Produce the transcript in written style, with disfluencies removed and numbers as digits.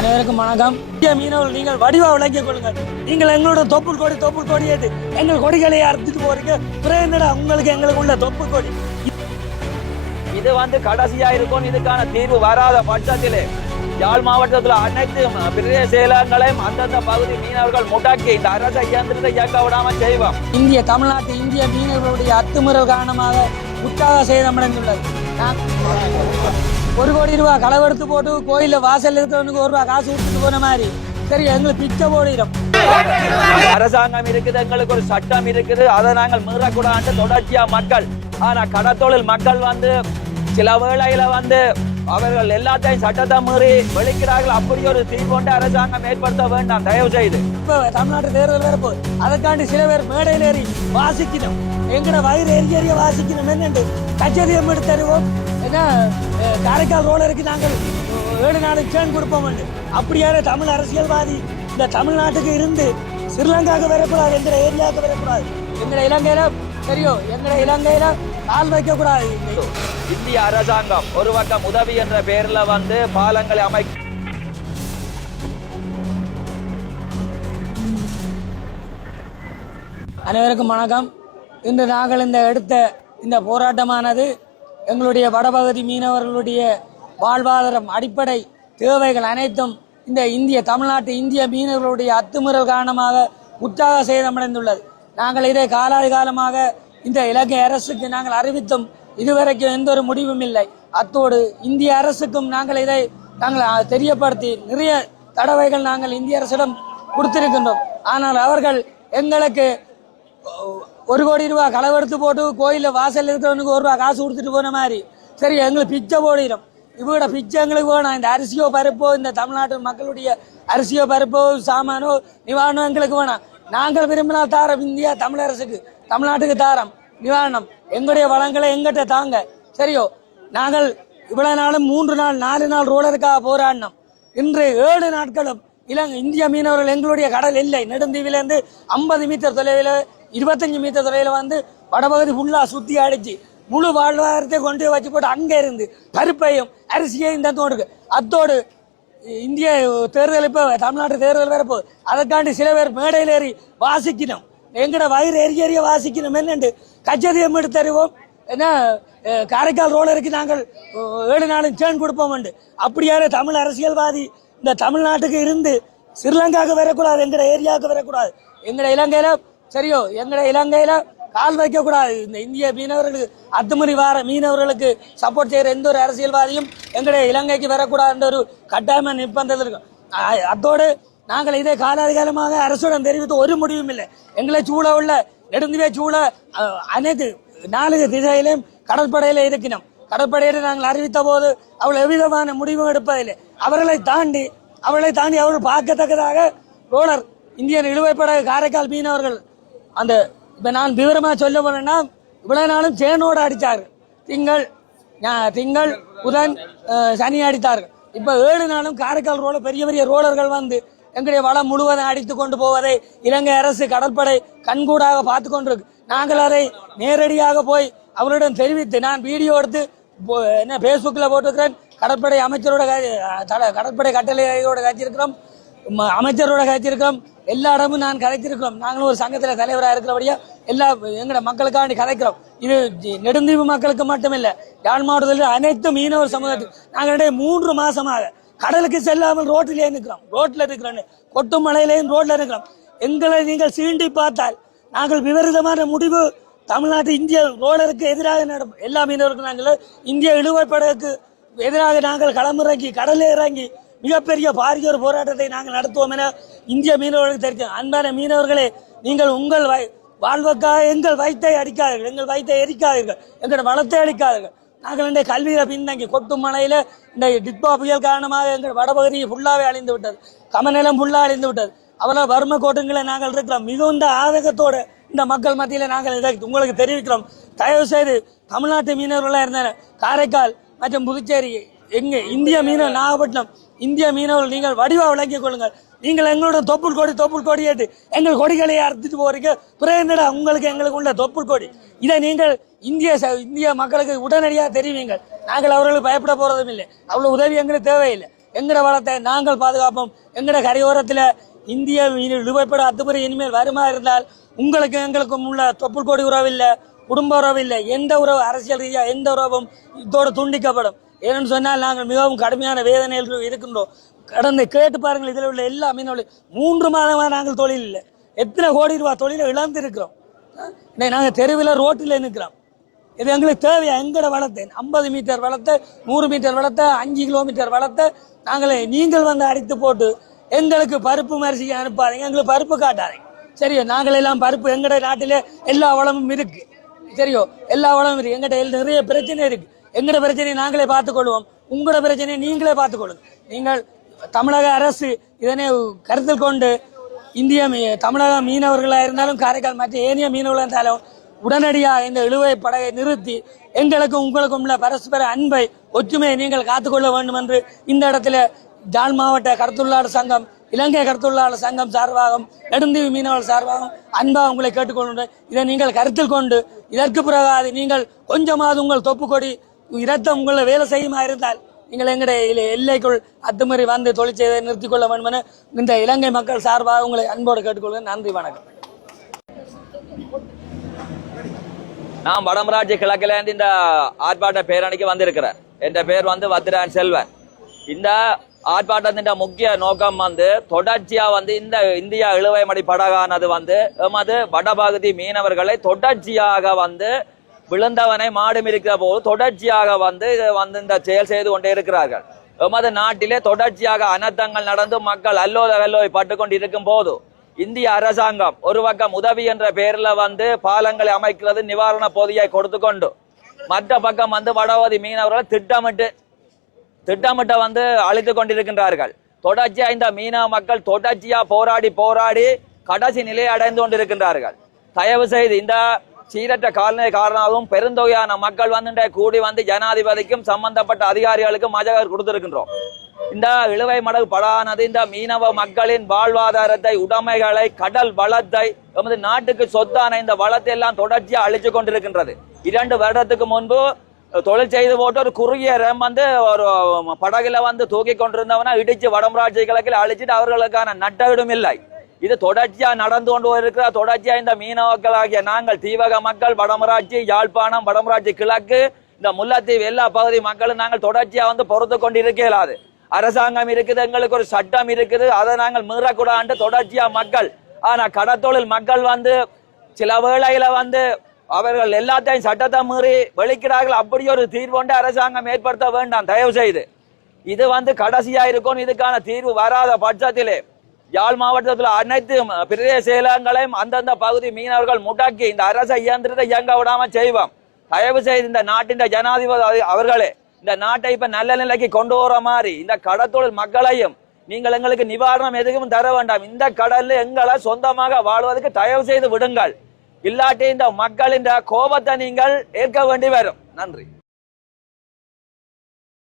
அனைவருக்கும் வணக்கம். இந்திய மீனவர்கள் நீங்கள் வடிவா விளங்கிக் கொள்ளுங்கள். நீங்கள் எங்களோட தொப்புள் கொடி ஏது எங்கள் கொடிகளை அறுத்துட்டு போறீங்க. என்னடா உங்களுக்கு எங்களுக்கு உள்ள தொப்புள் கொடி இது கடைசியா இருக்கும். இதுக்கான தீர்வு வராத பட்சத்திலே யாழ் மாவட்டத்தில் அனைத்து பிரதேச செயலகங்களையும் அந்தந்த பகுதி மீனவர்கள் முடக்கி இந்த அரச இயந்திரத்தை இயக்க விடாம செய்வோம். இந்திய மீனவர்களுடைய அத்துமுறை காரணமாக உற்சாக சேதமடைந்துள்ளது. 1 கோடி ரூபாய் களவெடுத்து போட்டு கோயில வாசல் இருக்கிறவனுக்கு 1 ரூபாய் காசு கொடுத்துட்டு போன மாதிரி சரி எங்களுக்கு பிச்சை போடுகிறோம். அரசாங்கம் இருக்குது, எங்களுக்கு ஒரு சட்டம் இருக்குது, அதை நாங்கள் மீறக்கூடாது தொடர்ச்சியா மக்கள். ஆனா கடத்தொழில் மக்கள் சில வேளையில அவர்கள் எல்லாத்தையும் சட்டத்தை மீறி வெளிக்கிறார்கள். அப்படி ஒரு தீர்வு அரசாங்கம் ஏற்படுத்த வேண்டாம் தயவு செய்து. இப்ப தமிழ்நாட்டு தேர்தல் வேறப்போ அதற்காண்டி சில பேர் மேடையில் ஏறி வாசிக்கணும், எங்கட வயிறு எரிய வாசிக்கணும் என்னண்டு கச்சேரியம் எடுத்து தருவோம். ஏன்னா காரைக்கால் ரோலருக்கு நாங்கள் 7 நாளைக்கு சேன் கொடுப்போம். அப்படியான தமிழ் அரசியல்வாதி இந்த தமிழ்நாட்டுக்கு இருந்து ஸ்ரீலங்காவுக்கு வரக்கூடாது, எங்கட ஏரியாவுக்கு வரக்கூடாது. எங்கட இலங்கையில தெரியும், எங்கட இலங்கையில கால் வைக்க கூடாது. இந்திய அரசாங்கம் ஒரு பக்கம் உதவி என்ற பெயர்ல பாலங்களை அனைவருக்கும் வணக்கம். இன்று நாங்கள் எடுத்த இந்த போராட்டமானது எங்களுடைய வடபகுதி மீனவர்களுடைய வாழ்வாதாரம் அடிப்படை தேவைகள் அனைத்தும் இந்த தமிழ்நாட்டு இந்திய மீனவர்களுடைய அத்துமீறல் காரணமாக உற்சாக சேதமடைந்துள்ளது. நாங்கள் இதை காலாதிகாலமாக இந்த இலங்கை அரசுக்கு நாங்கள் அறிவித்தும் இதுவரைக்கும் எந்த ஒரு முடிவும் இல்லை. அத்தோடு இந்திய அரசுக்கும் நாங்கள் இதை தெரியப்படுத்தி நிறைய தடவைகள் நாங்கள் இந்திய அரசிடம் கொடுத்திருக்கின்றோம். ஆனால் அவர்கள் எங்களுக்கு 1 கோடி ரூபாய் களவெடுத்து போட்டு கோயில வாசல் இருக்கிறவனுக்கு 1 ரூபாய் காசு கொடுத்துட்டு போன மாதிரி சரி எங்களுக்கு பிச்சை போடுகிறோம். இவட பிச்சை எங்களுக்கு வேணும். இந்த அரிசியோ பருப்போ, இந்த தமிழ்நாட்டு மக்களுடைய அரிசியோ பருப்போ சாமானோ நிவாரணம் எங்களுக்கு வேணாம். நாங்கள் விரும்பினால் தாரம் இந்தியா தமிழரசுக்கு தமிழ்நாட்டுக்கு தாரம் நிவாரணம். எங்களுடைய வளங்களை எங்கிட்ட தாங்க சரியோ. நாங்கள் இவ்வளவு நாளும் 3 நாள் 4 நாள் ரோலருக்காக போராடினோம். இன்று 7 நாட்களும் இந்திய மீனவர்கள் எங்களுடைய கடல் இல்லை நெடுந்தீவிலிருந்து 50 மீட்டர் தொலைவில் 25 மீட்டர் தொலைவில் வடபகுதி ஃபுல்லா சுத்தி அடிச்சு முழு வாழ்வாதாரத்தை கொண்டு வச்சு போட்டு அங்கே இருந்து பருப்பையும் அரிசியையும் தந்தோடு அத்தோடு இந்திய தேர்தல் இப்போ தமிழ்நாட்டு தேர்தல் வேற போகுது. அதற்காண்டி சில பேர் மேடையில் ஏறி வாசிக்கணும், எங்கட வயிறு எரிய வாசிக்கணும் என்னண்டு கச்சேரியம் எடுத்து தருவோம். ஏன்னா காரைக்கால் ரோலருக்கு நாங்கள் 7 நாளும் சேன் கொடுப்போம். அப்படியான தமிழ் அரசியல்வாதி இந்த தமிழ்நாட்டுக்கு இருந்து ஸ்ரீலங்காவுக்கு வரக்கூடாது, எங்கட ஏரியாவுக்கு வரக்கூடாது. எங்கட இலங்கையில சரியோ, எங்கட இலங்கையில கால் வைக்க கூடாது. இந்த இந்திய மீனவர்களுக்கு அத்துமீறி வார மீனவர்களுக்கு சப்போர்ட் செய்யற எந்த ஒரு அரசியல்வாதியும் எங்களுடைய இலங்கைக்கு வரக்கூடாது என்ற ஒரு கட்டாயமான நிர்பந்தத்தில் இருக்கும். அத்தோடு நாங்கள் இதை காலாதிகாலமாக அரசுடன் தெரிவித்து ஒரு முடிவும் இல்லை. எங்களை சூழ உள்ள நெடுந்துவே சூழ அனைத்து 4 திசையிலும் கடற்படையில இருக்கணும். கடற்படையில நாங்கள் அறிவித்த போது அவள் எவ்விதமான முடிவும் எடுப்பதில்லை. அவர்களை தாண்டி அவர்கள் பார்க்கத்தக்கதாக ரோலர் இந்தியன் இழுவைப்பட காரைக்கால் மீனவர்கள் இப்ப நான் விவரமா சொல்ல போனேன்னா இவ்வளவு நாளும் சேனோடு அடித்தார்கள். திங்கள் புதன் சனி அடித்தார்கள். இப்ப 7 நாளும் காரைக்கால் ரோலர் பெரிய பெரிய ரோலர்கள் எங்களுடைய வளம் முழுவதும் அடித்து கொண்டு போவதை இலங்கை அரசு கடற்படை கண்கூடாக பார்த்து கொண்டிருக்கு. நாங்கள் அதை நேரடியாக போய் அவரிடம் தெரிவித்து நான் வீடியோ எடுத்து பேஸ்புக்ல போட்டுக்கிறேன். கடற்படை அமைச்சரோட கடற்படை கட்டளையோட கழிச்சிருக்கிறோம், அமைச்சரோட கழிச்சிருக்கிறோம், எல்லா இடமும் நான் கதைச்சிருக்கிறோம். நாங்களும் ஒரு சங்கத்துல தலைவராக இருக்கிறபடியா எல்லா எங்கட மக்களுக்காண்டி கதைக்கிறோம். இது நெடுந்தீவு மக்களுக்கு மட்டுமில்லை, யாழ் மாவட்டத்தில் அனைத்து மீனவர் சமூகத்துக்கு நாங்கள் 3 மாசமாக கடலுக்கு செல்லாமல் ரோட்டிலே இருக்கிறோம், கொட்டும் மலையிலேயும் ரோட்ல இருக்கிறோம். எங்களை நீங்கள் சீண்டி பார்த்தால் நாங்கள் விபரீதமான முடிவு தமிழ்நாட்டு இந்திய ரோலருக்கு எதிராக நடக்கும். எல்லா மீனவருக்கும் நாங்கள் இந்திய இழுவைப்படகுக்கு எதிராக நாங்கள் களமிறங்கி கடலே இறங்கி மிகப்பெரிய பாரிய ஒரு போராட்டத்தை நாங்கள் நடத்துவோம் என இந்திய மீனவர்களுக்கு தெரியும். அன்பான மீனவர்களே, நீங்கள் உங்கள் வாழ்வுக்காக எங்கள் வயிற்றை அடிக்காதீர்கள், எங்கள் வயிற்றை எரிக்காதீர்கள், எங்கள் வளத்தை அளிக்காதீர்கள். நாங்கள் கல்வியில பின்தங்கி கொட்டும் மலையில இந்த டிட்பா புயல் காரணமாக எங்கள் வடபகுதியை ஃபுல்லாவே அழிந்து விட்டது, கமநிலம் ஃபுல்லா அழிந்து விட்டது. அவ்வளவு வறுமை கோட்டுங்களை நாங்கள் இருக்கிறோம். மிகுந்த ஆதகத்தோடு இந்த மக்கள் மத்தியில நாங்கள் இதை உங்களுக்கு தெரிவிக்கிறோம். தயவு செய்து தமிழ்நாட்டு மீனவர்களாக இருந்த காரைக்கால் மற்றும் புதுச்சேரி இந்திய மீனவர் நாகப்பட்டினம் இந்திய மீனவர்கள் நீங்கள் வடிவா விளங்கிக் கொள்ளுங்கள். நீங்கள் எங்களோட தொப்புள் கொடி ஏற்று எங்கள் கொடிகளை அறுத்துட்டு போறீங்க. என்னடா உங்களுக்கு எங்களுக்கு உள்ள தொப்புள் கொடி இதை நீங்கள் இந்திய மக்களுக்கு உடனடியாக தெரிவிங்கள். நாங்கள் அவர்களுக்கு பயப்பட போறதும் இல்லை, அவ்வளவு உதவி எங்களுக்கு தேவையில்லை. எங்கட வளத்தை நாங்கள் பாதுகாப்போம். எங்கட கரையோரத்தில் இந்திய இழுவைப்பட அத்துமுறை இனிமேல் வருமா இருந்தால் உங்களுக்கு எங்களுக்கும் உள்ள தொப்புள் கொடி உறவு இல்லை, குடும்ப உறவு இல்லை, எந்த உறவு அரசியல் ரீதியாக எந்த உறவும் இதோடு துண்டிக்கப்படும். ஏன்னு சொன்னால் நாங்கள் மிகவும் கடுமையான வேதனையில் இருக்கின்றோம். கடந்து கேட்டு பாருங்கள், இதில் உள்ள எல்லா மீனவர்களும் 3 மாதமாக நாங்கள் தொழில் இல்லை, எத்தனை கோடி ரூபாய் தொழிலை இழந்திருக்கிறோம். நாங்கள் தெருவில் ரோட்டில் நிற்கிறோம். இது எங்களுக்கு தேவையா? எங்கட வளத்தை 50 மீட்டர் வளத்தை 100 மீட்டர் வளத்தை 5 கிலோமீட்டர் வளத்தை நீங்கள் வந்து அடித்து போட்டு எங்களுக்கு பருப்பு மரிசிக்கு அனுப்பாதீங்க, எங்களுக்கு பருப்பு காட்டாதீங்க. சரியோ, நாங்கள் எல்லாம் பருப்பு எங்கட நாட்டிலே எல்லா வளமும் இருக்கு. சரியோ, எல்லா வளமும் இருக்கு. எங்கிட்ட நிறைய பிரச்சனை இருக்கு. எங்கட பிரச்சனையை நாங்களே பார்த்துக்கொள்வோம், உங்களோட பிரச்சனையை நீங்களே பார்த்துக்கொள்ளுங்க. நீங்கள் தமிழக அரசு இதனை கருத்தில் கொண்டு தமிழக மீனவர்களாக இருந்தாலும் காரைக்கால் மற்ற ஏனைய மீனவர்களாக இருந்தாலும் உடனடியாக இந்த இழுவை படகை நிறுத்தி எங்களுக்கும் உங்களுக்கும் உள்ள பரஸ்பர அன்பை ஒற்றுமையை நீங்கள் காத்துக்கொள்ள வேண்டும் என்று இந்த இடத்துல ஜாழ் மாவட்ட கடத்தொழிலாளர் சங்கம், இலங்கை கடத்தொழிலாளர் சங்கம் சார்பாகவும் நெடுந்தீவு மீனவர்கள் சார்பாகவும் அன்பாக உங்களை கேட்டுக்கொள்கின்றேன். இதை நீங்கள் கருத்தில் கொண்டு இதற்கு பிறகு நீங்கள் கொஞ்சமாவது உங்கள் தொப்புக்கொடி இரத்தம் உங்களை வேலை செய்யுமா இருந்தால் நீங்கள் எங்களுடைய எல்லைக்குள் அத்துமீறி வந்து தொழில் செய்வதை நிறுத்திக் கொள்ள வேண்டும் என இந்த இலங்கை மக்கள் சார்பாக உங்களை அன்போடு கேட்டுக்கொள்கிறேன். நன்றி, வணக்கம். நான் வடமராட்சி கிழக்கிலேருந்து இந்த ஆர்ப்பாட்ட பேரணிக்கு வந்திருக்கிறேன். என் பேர் வந்து வத்திரான் செல்வன். இந்த ஆர்ப்பாட்டத்தின் முக்கிய நோக்கம் வந்து தொடர்ச்சியா வந்து இந்த இந்தியா இழுவை மடி படகானது வந்து எமது வடபகுதி மீனவர்களை தொடர்ச்சியாக வந்து விழுந்தவனை மாடும் இருக்கிற போது தொடர்ச்சியாக வந்து இந்த செயல் செய்து கொண்டே இருக்கிறார்கள். எமது நாட்டிலே தொடர்ச்சியாக அனர்த்தங்கள் நடந்து மக்கள் அல்லோலை பட்டு கொண்டு இருக்கும் போது இந்திய அரசாங்கம் ஒரு பக்கம் உதவி என்ற பெயர்ல வந்து பாலங்களை அமைக்கிறது, நிவாரண பொதியை கொடுத்து கொண்டு, மற்ற பக்கம் வந்து வடபகுதி மீனவர்களை திட்டமிட்ட வந்து அழித்து கொண்டிருக்கின்றார்கள். தொடர்ச்சியா இந்த மீனவ மக்கள் தொடர்ச்சியா போராடி கடைசி நிலையை அடைந்து கொண்டிருக்கின்றார்கள். தயவு செய்து இந்த சீரற்ற காலநிலை காரணமாகவும் பெருந்தொகையான மக்கள் வந்து கூடி வந்து ஜனாதிபதிக்கும் சம்பந்தப்பட்ட அதிகாரிகளுக்கும் மஜகர் கொடுத்திருக்கின்றோம். இந்த இழுவை மடகு படானது இந்த மீனவ மக்களின் வாழ்வாதாரத்தை, உடைமைகளை, கடல் வளத்தை, எமது நாட்டுக்கு சொத்தான இந்த வளத்தை எல்லாம் தொடர்ச்சியா அழிச்சு கொண்டிருக்கின்றது. 2 வருடத்துக்கு முன்பு தொழில் செய்து போட்டு ஒரு குறுகிய வந்து ஒரு படகுல வந்து தூக்கி கொண்டிருந்தவனா இடிச்சு வடமராட்சி கிழக்கில் அழிச்சிட்டு அவர்களுக்கான நட்டவிடும் இல்லை. இது தொடர்ச்சியா நடந்து கொண்டு இருக்கிற தொடர்ச்சியா இந்த மீனவர்களாகிய நாங்கள் தீவக மக்கள், வடமராட்சி, யாழ்ப்பாணம், வடமராட்சி கிழக்கு, இந்த முல்லைத்தீவு எல்லா பகுதி மக்களும் நாங்கள் தொடர்ச்சியா வந்து பொறுத்து கொண்டு இருக்க இயலாது. அரசாங்கம் இருக்குது, எங்களுக்கு ஒரு சட்டம் இருக்குது, அதை நாங்கள் மீறக்கூடாது தொடர்ச்சியா மக்கள். ஆனா கடத்தொழில் மக்கள் வந்து சில வேளையில வந்து அவர்கள் எல்லாத்தையும் சட்டத்தை மீறி வெளிக்கிறார்கள். அப்படி ஒரு தீர்வு அரசாங்கம் ஏற்படுத்த வேண்டாம் தயவு செய்து. இது வந்து கடைசியா இருக்கும். இதுக்கான தீர்வு வராத பட்சத்திலே யாழ் மாவட்டத்தில் அனைத்து பிரதேச செயலகங்களையும் அந்தந்த பகுதி மீனவர்கள் முடக்கி இந்த அரச இயந்திரத்தை இயங்க விடாம செய்வோம். தயவு செய்து இந்த நாட்டின் ஜனாதிபதி அவர்களே இந்த நாட்டை இப்ப நல்ல நிலைக்கு கொண்டு வர மாதிரி இந்த கடத்தொழில் மக்களையும் நீங்கள் எங்களுக்கு நிவாரணம் எதுவும் தர வேண்டாம். இந்த கடல்ல எங்களை சொந்தமாக வாழ்வதற்கு தயவு செய்து விடுங்கள். இல்லாட்டி இந்த மக்களின் கோபத்தை நீங்கள் ஏற்க வேண்டி வரும். நன்றி.